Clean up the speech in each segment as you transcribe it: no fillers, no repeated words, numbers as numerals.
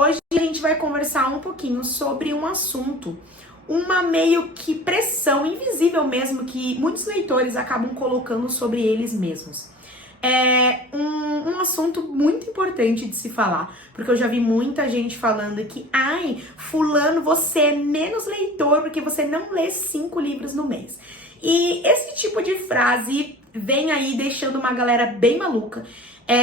Hoje a gente vai conversar um pouquinho sobre um assunto, uma meio que pressão invisível mesmo que muitos leitores acabam colocando sobre eles mesmos. É um assunto muito importante de se falar, porque eu já vi muita gente falando que, ai, fulano, você é menos leitor porque você não lê 5 livros no mês. E esse tipo de frase vem aí deixando uma galera bem maluca,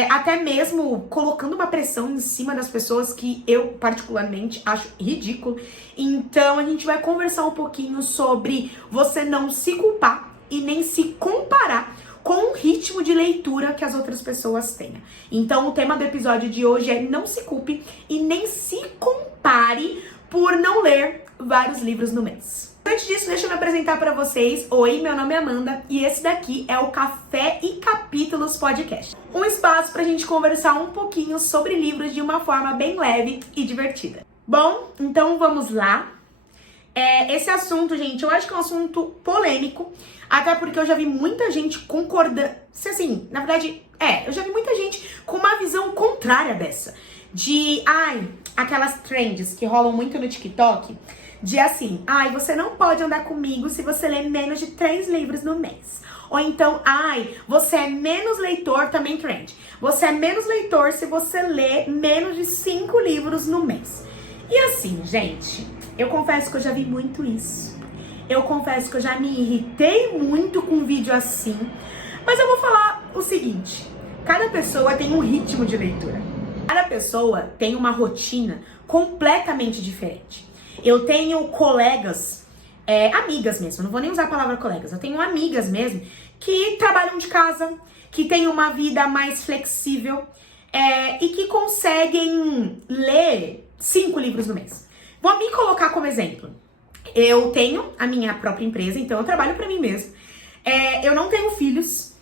até mesmo colocando uma pressão em cima das pessoas que eu particularmente acho ridículo. Então a gente vai conversar um pouquinho sobre você não se culpar e nem se comparar com o ritmo de leitura que as outras pessoas tenham. Então o tema do episódio de hoje é não se culpe e nem se compare por não ler vários livros no mês. Antes disso, deixa eu me apresentar para vocês. Oi, meu nome é Amanda e esse daqui é o Café e Capítulos Podcast. Um espaço pra gente conversar um pouquinho sobre livros de uma forma bem leve e divertida. Bom, então vamos lá. Esse assunto, gente, eu acho que é um assunto polêmico, até porque eu já vi muita gente concordando. Assim, na verdade, eu já vi muita gente com uma visão contrária dessa. De, aquelas trends que rolam muito no TikTok, de assim, você não pode andar comigo se você lê menos de 3 livros no mês. Ou então, você é menos leitor, também trend. Você é menos leitor se você lê menos de 5 livros no mês. E assim, gente, eu confesso que eu já vi muito isso. Eu confesso que eu já me irritei muito com um vídeo assim. Mas eu vou falar o seguinte, cada pessoa tem um ritmo de leitura. Cada pessoa tem uma rotina completamente diferente. Eu tenho colegas, amigas mesmo, não vou nem usar a palavra colegas, eu tenho amigas mesmo que trabalham de casa, que têm uma vida mais flexível e que conseguem ler 5 livros no mês. Vou me colocar como exemplo. Eu tenho a minha própria empresa, então eu trabalho pra mim mesmo. Eu não tenho filhos.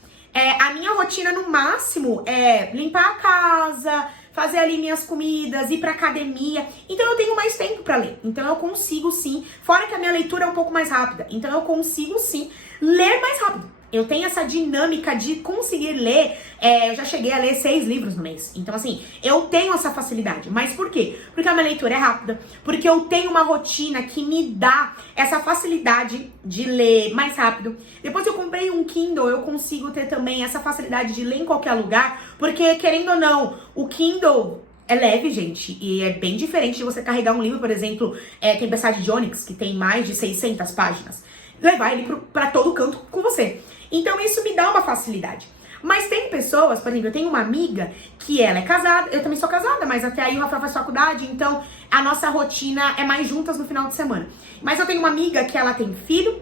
A minha rotina no máximo é limpar a casa, fazer ali minhas comidas, ir pra academia. Então eu tenho mais tempo pra ler. Então eu consigo sim, fora que a minha leitura é um pouco mais rápida, então eu consigo sim ler mais rápido. Eu tenho essa dinâmica de conseguir ler, eu já cheguei a ler 6 livros no mês. Então assim, eu tenho essa facilidade. Mas por quê? Porque a minha leitura é rápida, porque eu tenho uma rotina que me dá essa facilidade de ler mais rápido. Depois eu comprei um Kindle, eu consigo ter também essa facilidade de ler em qualquer lugar, porque querendo ou não, o Kindle é leve, gente, e é bem diferente de você carregar um livro, por exemplo, Tempestade de Ônix, que tem mais de 600 páginas. Levar ele pra todo canto com você. Então isso me dá uma facilidade. Mas tem pessoas, por exemplo, eu tenho uma amiga que ela é casada, eu também sou casada, mas até aí o Rafael faz faculdade, então a nossa rotina é mais juntas no final de semana. Mas eu tenho uma amiga que ela tem filho,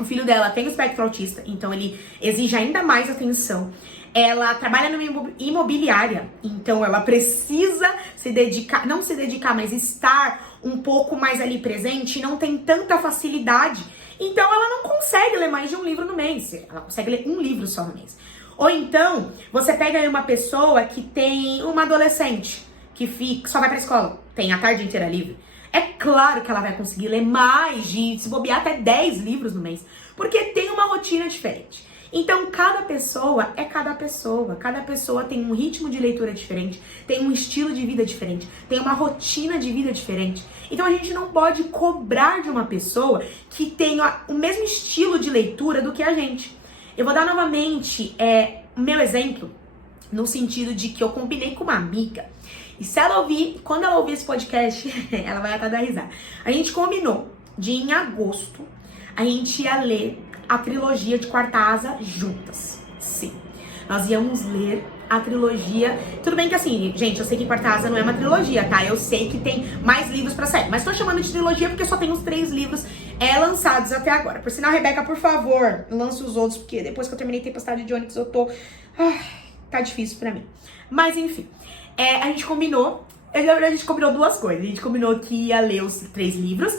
o filho dela tem espectro autista, então ele exige ainda mais atenção. Ela trabalha numa imobiliária, então ela precisa se dedicar, não se dedicar, mas estar um pouco mais ali presente, não tem tanta facilidade. Então ela não consegue ler mais de um livro no mês, ela consegue ler um livro só no mês. Ou então, você pega aí uma pessoa que tem uma adolescente, que só vai pra escola, tem a tarde inteira livre. É claro que ela vai conseguir ler mais de, se bobear, até 10 livros no mês, porque tem uma rotina diferente. Então, cada pessoa é cada pessoa tem um ritmo de leitura diferente, tem um estilo de vida diferente, tem uma rotina de vida diferente. Então, a gente não pode cobrar de uma pessoa que tenha o mesmo estilo de leitura do que a gente. Eu vou dar novamente o meu exemplo, no sentido de que eu combinei com uma amiga, e se ela ouvir, quando ela ouvir esse podcast, ela vai até dar risada. A gente combinou de, em agosto, a gente ia ler a trilogia de Quarta Asa juntas. Sim, nós íamos ler a trilogia. Tudo bem que assim, gente, eu sei que Quarta Asa não é uma trilogia, tá? Eu sei que tem mais livros pra sair, mas tô chamando de trilogia porque só tem os 3 livros lançados até agora. Por sinal, Rebeca, por favor, lance os outros, porque depois que eu terminei Tempestade de Ônix, eu tô... tá difícil pra mim. Mas enfim, a gente combinou 2 coisas. A gente combinou que ia ler os 3 livros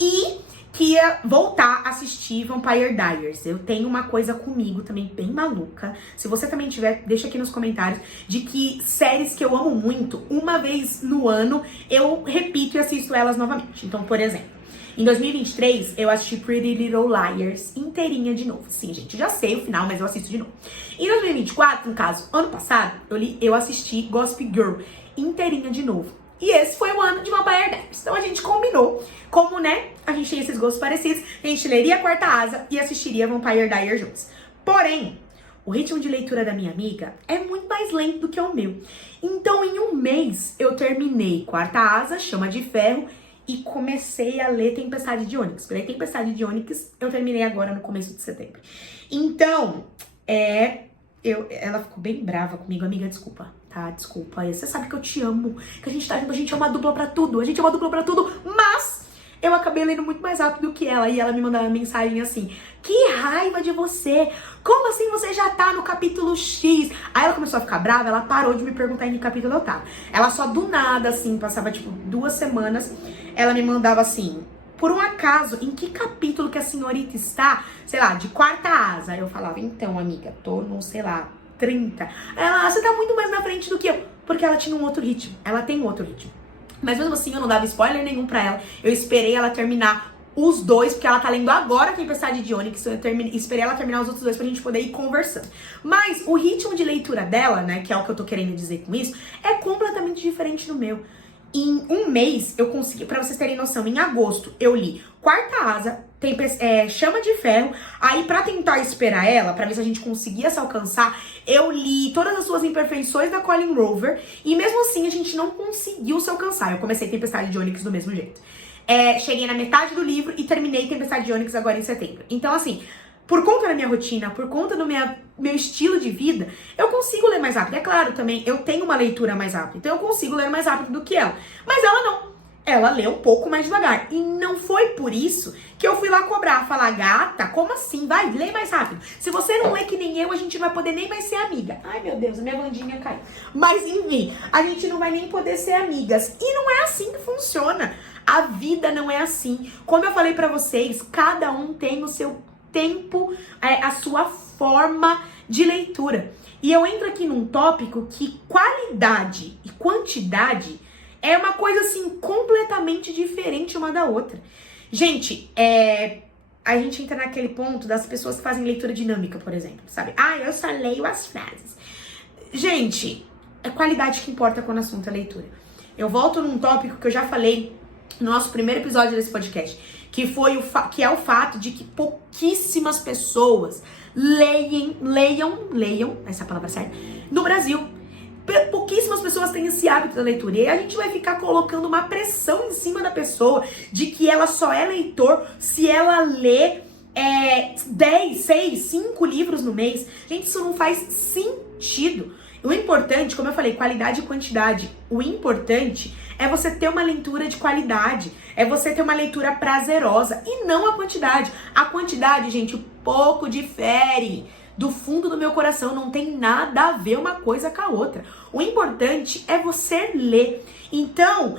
e que ia voltar a assistir Vampire Diaries. Eu tenho uma coisa comigo também bem maluca. Se você também tiver, deixa aqui nos comentários, de que séries que eu amo muito, uma vez no ano, eu repito e assisto elas novamente. Então, por exemplo, em 2023, eu assisti Pretty Little Liars inteirinha de novo. Sim, gente, já sei o final, mas eu assisto de novo. Em 2024, no caso, ano passado, eu assisti Gossip Girl inteirinha de novo. E esse foi o ano de Vampire Diaries. Então a gente combinou, como, né, a gente tem esses gostos parecidos, a gente leria a Quarta Asa e assistiria Vampire Diaries juntos. Porém, o ritmo de leitura da minha amiga é muito mais lento do que o meu. Então, em um mês, eu terminei Quarta Asa, Chama de Ferro, e comecei a ler Tempestade de Ônix. Porque Tempestade de Ônix eu terminei agora no começo de setembro. Então, ela ficou bem brava comigo. Amiga, desculpa, tá? Desculpa. Você sabe que eu te amo, que a gente tá junto, a gente é uma dupla pra tudo. A gente é uma dupla pra tudo, mas eu acabei lendo muito mais rápido que ela. E ela me mandava uma mensagem assim: que raiva de você! Como assim você já tá no capítulo X? Aí ela começou a ficar brava, ela parou de me perguntar em que capítulo eu tava. Ela só do nada, assim, passava tipo 2 semanas, ela me mandava assim: por um acaso, em que capítulo que a senhorita está? Sei lá, de Quarta Asa. Aí eu falava: então, amiga, tô no, sei lá, 30. Ela: você tá muito mais na frente do que eu. Porque ela tinha um outro ritmo. Ela tem um outro ritmo. Mas mesmo assim, eu não dava spoiler nenhum pra ela. Eu esperei ela terminar os 2, porque ela tá lendo agora Tempestade de Ônix. Eu esperei ela terminar os outros 2 pra gente poder ir conversando. Mas o ritmo de leitura dela, né, que é o que eu tô querendo dizer com isso, é completamente diferente do meu. Em um mês, eu consegui, pra vocês terem noção, em agosto, eu li Quarta Asa, Chama de Ferro. Aí, pra tentar esperar ela, pra ver se a gente conseguia se alcançar, eu li Todas as Suas Imperfeições, da Colleen Rover. E mesmo assim, a gente não conseguiu se alcançar. Eu comecei Tempestade de Ônix do mesmo jeito. Cheguei na metade do livro e terminei Tempestade de Ônix agora em setembro. Então, assim, por conta da minha rotina, por conta do meu estilo de vida, eu consigo ler mais rápido. É claro, também, eu tenho uma leitura mais rápida, então eu consigo ler mais rápido do que ela. Mas ela não. Ela lê um pouco mais devagar. E não foi por isso que eu fui lá cobrar, falar: gata, como assim? Vai, lê mais rápido. Se você não lê que nem eu, a gente não vai poder nem mais ser amiga. Ai, meu Deus, a minha bandinha caiu. Mas, enfim, a gente não vai nem poder ser amigas. E não é assim que funciona. A vida não é assim. Como eu falei pra vocês, cada um tem o seu tempo, a sua forma de leitura. E eu entro aqui num tópico que qualidade e quantidade é uma coisa, assim, completamente diferente uma da outra. Gente, a gente entra naquele ponto das pessoas que fazem leitura dinâmica, por exemplo, sabe? Ah, eu só leio as frases. Gente, é qualidade que importa quando o assunto é leitura. Eu volto num tópico que eu já falei no nosso primeiro episódio desse podcast, que é o fato de que pouquíssimas pessoas leiam, essa é a palavra certa, no Brasil. Pouquíssimas pessoas têm esse hábito da leitura. E aí a gente vai ficar colocando uma pressão em cima da pessoa de que ela só é leitor se ela lê 10, 6, 5 livros no mês. Gente, isso não faz sentido. O importante, como eu falei, qualidade e quantidade. O importante é você ter uma leitura de qualidade, é você ter uma leitura prazerosa e não a quantidade. A quantidade, gente, pouco difere. Do fundo do meu coração, não tem nada a ver uma coisa com a outra. O importante é você ler. Então,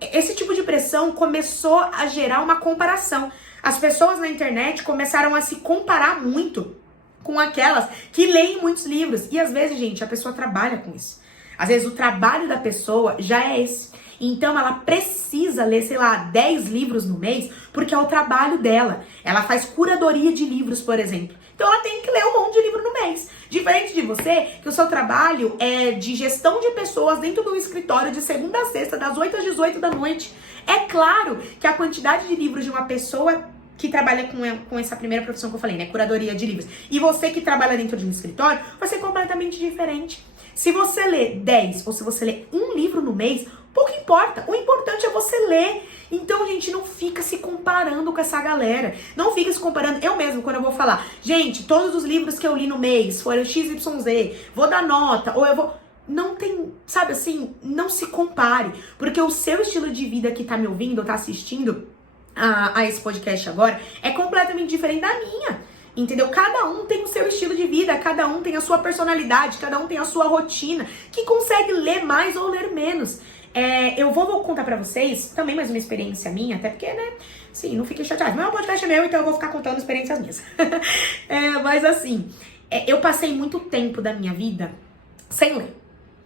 esse tipo de pressão começou a gerar uma comparação. As pessoas na internet começaram a se comparar muito com aquelas que leem muitos livros. E às vezes, gente, a pessoa trabalha com isso. Às vezes o trabalho da pessoa já é esse. Então ela precisa ler, sei lá, 10 livros no mês, porque é o trabalho dela. Ela faz curadoria de livros, por exemplo. Então ela tem que ler um monte de livro no mês. Diferente de você, que o seu trabalho é de gestão de pessoas dentro do escritório de segunda a sexta, das 8 às 18 da noite. É claro que a quantidade de livros de uma pessoa que trabalha com essa primeira profissão que eu falei, né, curadoria de livros, e você que trabalha dentro de um escritório, vai ser completamente diferente. Se você lê 10 ou se você lê um livro no mês, pouco importa. O importante é você ler. Então, gente, não fica se comparando com essa galera. Não fica se comparando. Eu mesmo, quando eu vou falar, gente, todos os livros que eu li no mês foram XYZ, vou dar nota, ou eu vou... Não tem, sabe assim, não se compare. Porque o seu estilo de vida que tá me ouvindo ou tá assistindo a esse podcast agora é completamente diferente da minha. Entendeu? Cada um tem o seu estilo de vida, cada um tem a sua personalidade, cada um tem a sua rotina, que consegue ler mais ou ler menos. Eu vou contar pra vocês também mais uma experiência minha, até porque, né, sim, não fiquem chateados. Mas o podcast é meu, então eu vou ficar contando experiências minhas. Mas assim, eu passei muito tempo da minha vida sem ler.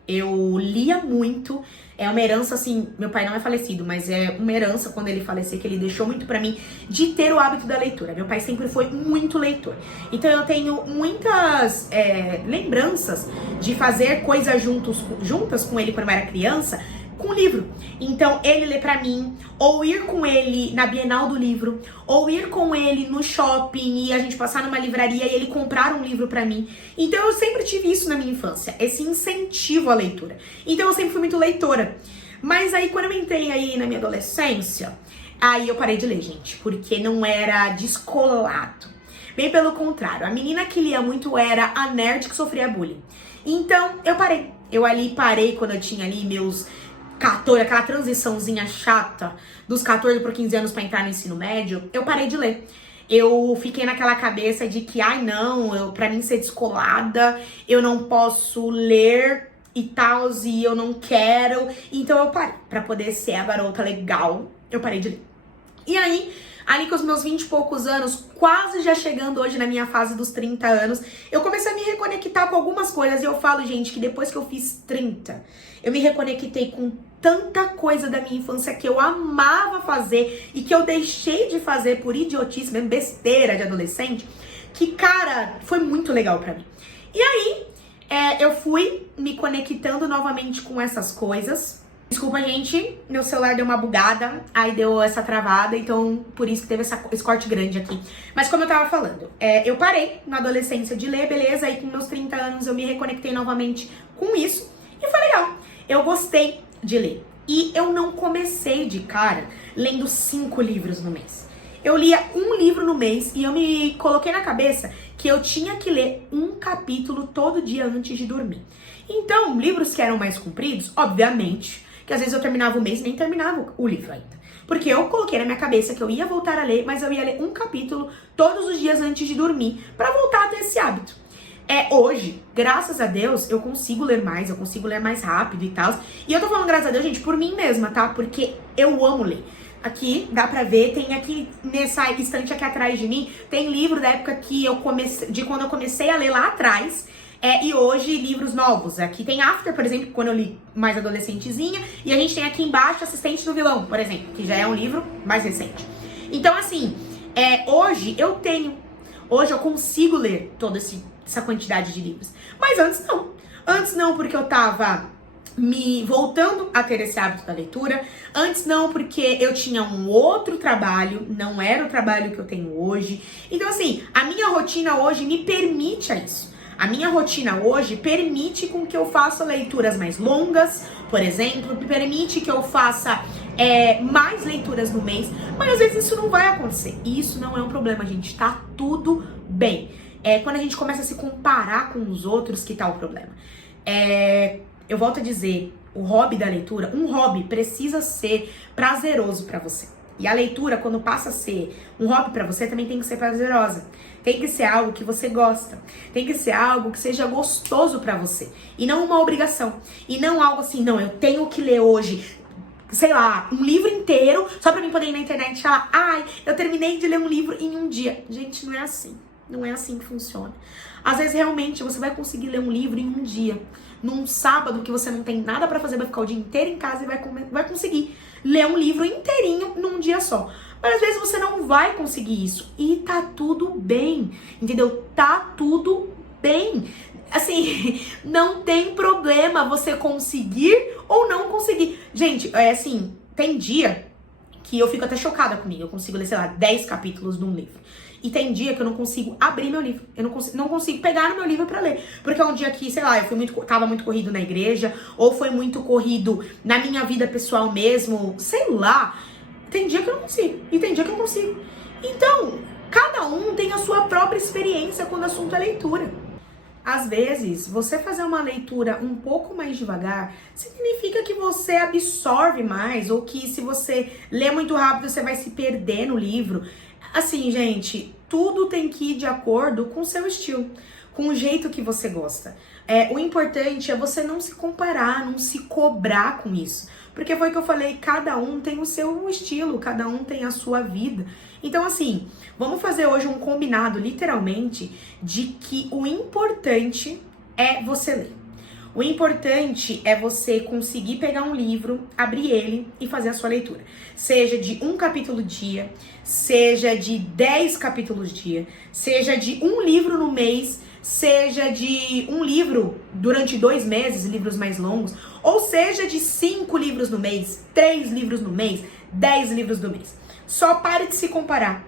Eu lia muito, é uma herança, assim, meu pai não é falecido, mas é uma herança quando ele falecer, que ele deixou muito pra mim, de ter o hábito da leitura. Meu pai sempre foi muito leitor. Então eu tenho muitas lembranças de fazer coisas juntas com ele quando eu era criança, com o livro. Então, ele lê pra mim, ou ir com ele na Bienal do Livro, ou ir com ele no shopping e a gente passar numa livraria e ele comprar um livro pra mim. Então, eu sempre tive isso na minha infância, esse incentivo à leitura. Então, eu sempre fui muito leitora. Mas aí, quando eu entrei aí na minha adolescência, aí eu parei de ler, gente, porque não era descolado. Bem pelo contrário, a menina que lia muito era a nerd que sofria bullying. Então, eu parei. Eu ali parei quando eu tinha ali meus 14, aquela transiçãozinha chata dos 14 para 15 anos para entrar no ensino médio, eu parei de ler. Eu fiquei naquela cabeça de que, ai não, pra mim ser descolada, eu não posso ler e tal, e eu não quero. Então eu parei. Pra poder ser a garota legal, eu parei de ler. E aí, ali com os meus 20 e poucos anos, quase já chegando hoje na minha fase dos 30 anos, eu comecei a me reconectar com algumas coisas. E eu falo, gente, que depois que eu fiz 30, eu me reconectei com tanta coisa da minha infância que eu amava fazer e que eu deixei de fazer por idiotice, mesmo besteira de adolescente, que, cara, foi muito legal pra mim. E aí, eu fui me conectando novamente com essas coisas. Desculpa, gente, meu celular deu uma bugada, aí deu essa travada, então por isso que teve esse corte grande aqui. Mas como eu tava falando, eu parei na adolescência de ler, beleza, aí com meus 30 anos eu me reconectei novamente com isso, e foi legal. Eu gostei de ler. E eu não comecei de cara lendo 5 livros no mês. Eu lia um livro no mês e eu me coloquei na cabeça que eu tinha que ler um capítulo todo dia antes de dormir. Então, livros que eram mais compridos, obviamente, que às vezes eu terminava o mês e nem terminava o livro ainda. Porque eu coloquei na minha cabeça que eu ia voltar a ler, mas eu ia ler um capítulo todos os dias antes de dormir, pra voltar a ter esse hábito. Hoje, graças a Deus, eu consigo ler mais, eu consigo ler mais rápido e tal. E eu tô falando graças a Deus, gente, por mim mesma, tá? Porque eu amo ler. Aqui, dá pra ver, tem aqui nessa estante aqui atrás de mim, tem livro da época que eu comecei, de quando eu comecei a ler lá atrás. E hoje, livros novos. Aqui tem After, por exemplo, quando eu li mais adolescentezinha. E a gente tem aqui embaixo Assistente do Vilão, por exemplo, que já é um livro mais recente. Então, assim, hoje eu consigo ler toda essa quantidade de livros. Mas antes não. Antes não, porque eu tava me voltando a ter esse hábito da leitura. Antes não, porque eu tinha um outro trabalho, não era o trabalho que eu tenho hoje. Então, assim, a minha rotina hoje me permite isso. A minha rotina hoje permite com que eu faça leituras mais longas, por exemplo, me permite que eu faça mais leituras no mês, mas às vezes isso não vai acontecer. E isso não é um problema, gente, tá tudo bem. Quando a gente começa a se comparar com os outros que tá o problema. Eu volto a dizer, o hobby da leitura, um hobby precisa ser prazeroso pra você. E a leitura, quando passa a ser um hobby pra você, também tem que ser prazerosa. Tem que ser algo que você gosta. Tem que ser algo que seja gostoso pra você. E não uma obrigação. E não algo assim, não, eu tenho que ler hoje, sei lá, um livro inteiro, só pra mim poder ir na internet e falar, ai, eu terminei de ler um livro em um dia. Gente, não é assim. Não é assim que funciona. Às vezes, realmente, você vai conseguir ler um livro em um dia. Num sábado que você não tem nada pra fazer, vai ficar o dia inteiro em casa e vai conseguir ler um livro inteirinho num dia só. Mas às vezes você não vai conseguir isso. E tá tudo bem, entendeu? Tá tudo bem. Assim, não tem problema você conseguir ou não conseguir. Gente, assim, tem dia que eu fico até chocada comigo. Eu consigo ler, sei lá, 10 capítulos de um livro. E tem dia que eu não consigo abrir meu livro. Eu não consigo pegar no meu livro pra ler. Porque é um dia que, sei lá, tava muito corrido na igreja, ou foi muito corrido na minha vida pessoal mesmo, sei lá. Tem dia que eu não consigo. E tem dia que eu consigo. Então, cada um tem a sua própria experiência quando o assunto é leitura. Às vezes, você fazer uma leitura um pouco mais devagar significa que você absorve mais, ou que se você lê muito rápido, você vai se perder no livro. Assim, gente, tudo tem que ir de acordo com o seu estilo, com o jeito que você gosta. O importante é você não se comparar, não se cobrar com isso. Porque foi o que eu falei, cada um tem o seu estilo, cada um tem a sua vida. Então, assim, vamos fazer hoje um combinado, literalmente, de que o importante é você ler. O importante é você conseguir pegar um livro, abrir ele e fazer a sua leitura. Seja de um capítulo dia, seja de 10 capítulos dia, seja de um livro no mês, seja de um livro durante 2 meses, livros mais longos, ou seja de 5 livros no mês, 3 livros no mês, 10 livros no mês. Só pare de se comparar.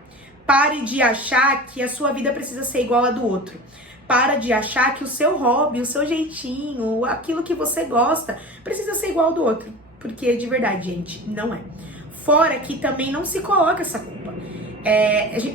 Pare de achar que a sua vida precisa ser igual a do outro. Para de achar que o seu hobby, o seu jeitinho, aquilo que você gosta, precisa ser igual ao do outro. Porque de verdade, gente, não é. Fora que também não se coloca essa culpa.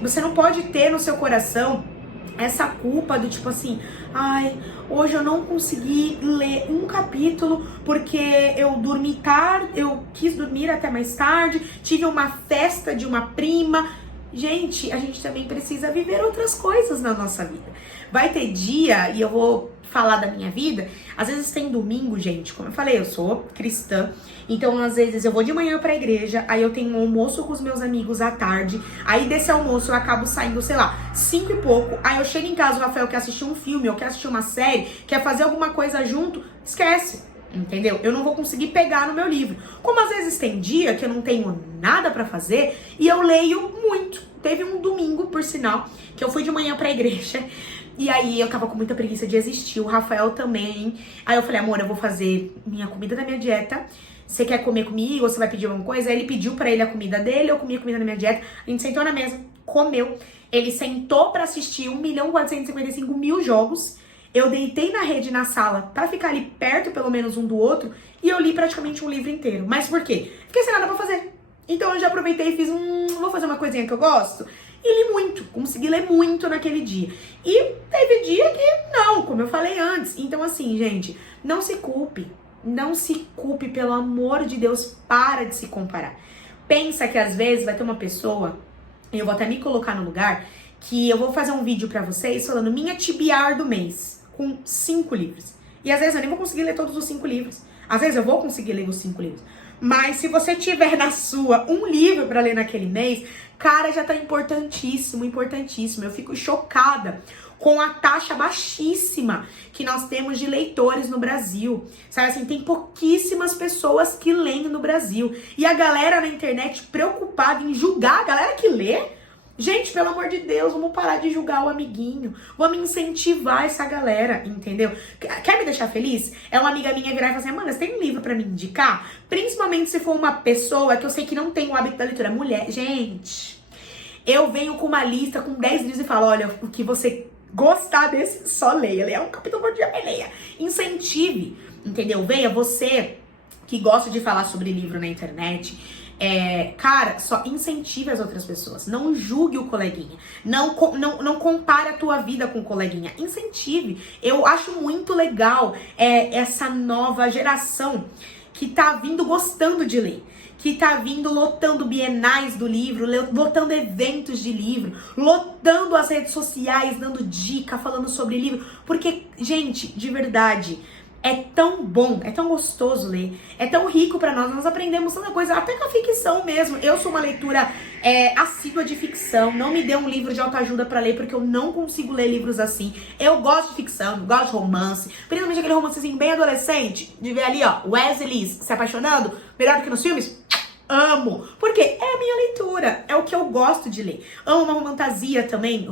Você não pode ter no seu coração essa culpa do tipo assim, ai, hoje eu não consegui ler um capítulo porque eu dormi tarde, eu quis dormir até mais tarde, tive uma festa de uma prima. Gente, a gente também precisa viver outras coisas na nossa vida. Vai ter dia, e eu vou falar da minha vida, às vezes tem domingo, gente, como eu falei, eu sou cristã, então às vezes eu vou de manhã pra igreja, aí eu tenho um almoço com os meus amigos à tarde, aí desse almoço eu acabo saindo, sei lá, 5 e pouco, aí eu chego em casa, o Rafael quer assistir um filme, ou quer assistir uma série, quer fazer alguma coisa junto, esquece, entendeu? Eu não vou conseguir pegar no meu livro. Como às vezes tem dia que eu não tenho nada pra fazer, e eu leio muito. Teve um domingo, por sinal, que eu fui de manhã pra igreja, e aí eu tava com muita preguiça de existir, o Rafael também. Aí eu falei, amor, eu vou fazer minha comida da minha dieta. Você quer comer comigo ou você vai pedir alguma coisa? Aí ele pediu pra ele a comida dele, eu comi a comida da minha dieta. A gente sentou na mesa, comeu. Ele sentou pra assistir 1.455.000 jogos. Eu deitei na rede na sala pra ficar ali perto, pelo menos um do outro. E eu li praticamente um livro inteiro. Mas por quê? Fiquei sem nada pra fazer. Então eu já aproveitei e fiz vou fazer uma coisinha que eu gosto. E li muito, consegui ler muito naquele dia. E teve dia que não, como eu falei antes. Então assim, gente, não se culpe. Não se culpe, pelo amor de Deus, para de se comparar. Pensa que às vezes vai ter uma pessoa, e eu vou até me colocar no lugar, que eu vou fazer um vídeo pra vocês falando minha TBR do mês, com 5 livros. E às vezes eu nem vou conseguir ler todos os 5 livros. Às vezes eu vou conseguir ler os 5 livros. Mas se você tiver na sua um livro pra ler naquele mês, cara, já tá importantíssimo, importantíssimo. Eu fico chocada com a taxa baixíssima que nós temos de leitores no Brasil. Sabe assim, tem pouquíssimas pessoas que leem no Brasil. E a galera na internet preocupada em julgar a galera que lê. Gente, pelo amor de Deus, vamos parar de julgar o amiguinho. Vamos incentivar essa galera, entendeu? Quer me deixar feliz? É uma amiga minha virar e falar assim, mano, você tem um livro pra me indicar? Principalmente se for uma pessoa que eu sei que não tem o hábito da leitura. Mulher, gente, eu venho com uma lista com 10 livros e falo, olha, o que você gostar desse, só leia. Leia um capítulo por dia, leia. Incentive, entendeu? Venha, você que gosta de falar sobre livro na internet, cara, só incentive as outras pessoas. Não julgue o coleguinha. Não compare a tua vida com o coleguinha. Incentive. Eu acho muito legal essa nova geração que tá vindo gostando de ler. Que tá vindo lotando bienais do livro, lotando eventos de livro, lotando as redes sociais, dando dica, falando sobre livro. Porque, gente, de verdade, é tão bom, é tão gostoso ler, é tão rico pra nós aprendemos tanta coisa, até com a ficção mesmo. Eu sou uma leitura assídua de ficção, não me dê um livro de autoajuda pra ler, porque eu não consigo ler livros assim. Eu gosto de ficção, gosto de romance, principalmente aquele romancezinho bem adolescente, de ver ali, ó, Wesley se apaixonando, melhor do que nos filmes. Amo, porque é a minha leitura, é o que eu gosto de ler. Amo uma fantasia também,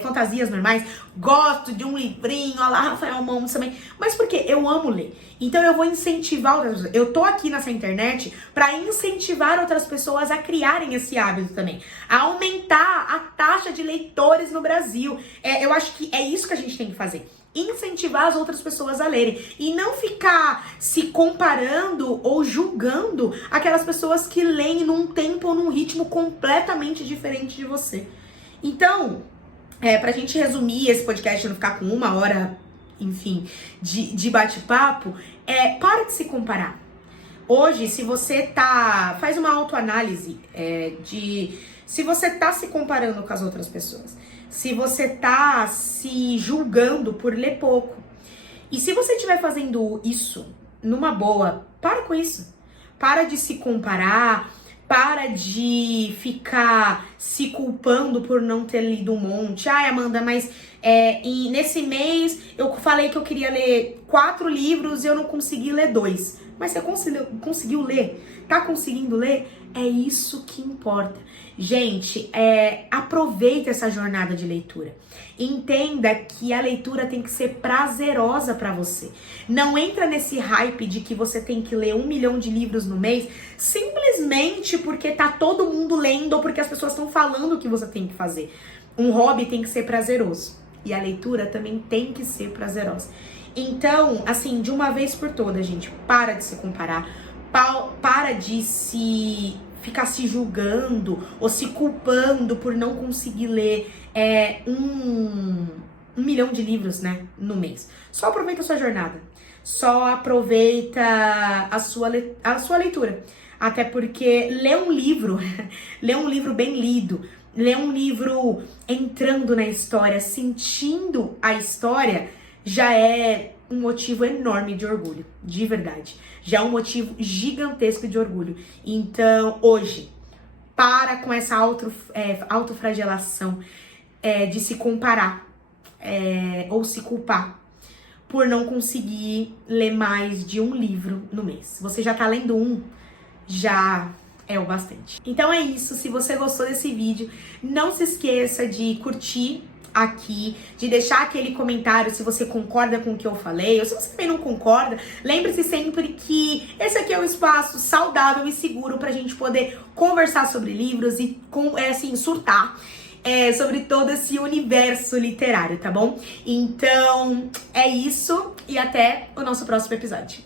fantasias normais. Gosto de um livrinho, olha lá, Rafael Montes também. Mas porque eu amo ler. Então eu vou incentivar outras pessoas. Eu tô aqui nessa internet pra incentivar outras pessoas a criarem esse hábito também. A aumentar a taxa de leitores no Brasil. Eu acho que é isso que a gente tem que fazer. Incentivar as outras pessoas a lerem. E não ficar se comparando ou julgando aquelas pessoas que leem num tempo ou num ritmo completamente diferente de você. Então, pra gente resumir esse podcast, não ficar com 1 hora, enfim, de bate-papo, para de se comparar. Hoje, se você faz uma autoanálise se você tá se comparando com as outras pessoas, se você tá se julgando por ler pouco, e se você estiver fazendo isso numa boa, para com isso. Para de se comparar, para de ficar se culpando por não ter lido um monte. Ai, Amanda, mas e nesse mês eu falei que eu queria ler 4 livros e eu não consegui ler 2. Mas você conseguiu ler Tá conseguindo ler? É isso que importa. Gente, aproveita essa jornada de leitura. Entenda que a leitura tem que ser prazerosa pra você. Não entra nesse hype de que você tem que ler 1 milhão de livros no mês simplesmente porque tá todo mundo lendo ou porque as pessoas estão falando que você tem que fazer. Um hobby tem que ser prazeroso. E a leitura também tem que ser prazerosa. Então, assim, de uma vez por todas, gente, para de se comparar. Para de ficar se julgando ou se culpando por não conseguir ler 1 milhão de livros, né, no mês. Só aproveita a sua jornada. Só aproveita a sua leitura. Até porque ler um livro bem lido, ler um livro entrando na história, sentindo a história, já é um motivo enorme de orgulho, de verdade. Já é um motivo gigantesco de orgulho. Então, hoje, para com essa autoflagelação de se comparar ou se culpar por não conseguir ler mais de 1 livro no mês. Se você já tá lendo 1, já é o bastante. Então é isso. Se você gostou desse vídeo, não se esqueça de curtir aqui, de deixar aquele comentário se você concorda com o que eu falei, ou se você também não concorda. Lembre-se sempre que esse aqui é um espaço saudável e seguro pra gente poder conversar sobre livros e surtar sobre todo esse universo literário, tá bom? Então é isso e até o nosso próximo episódio.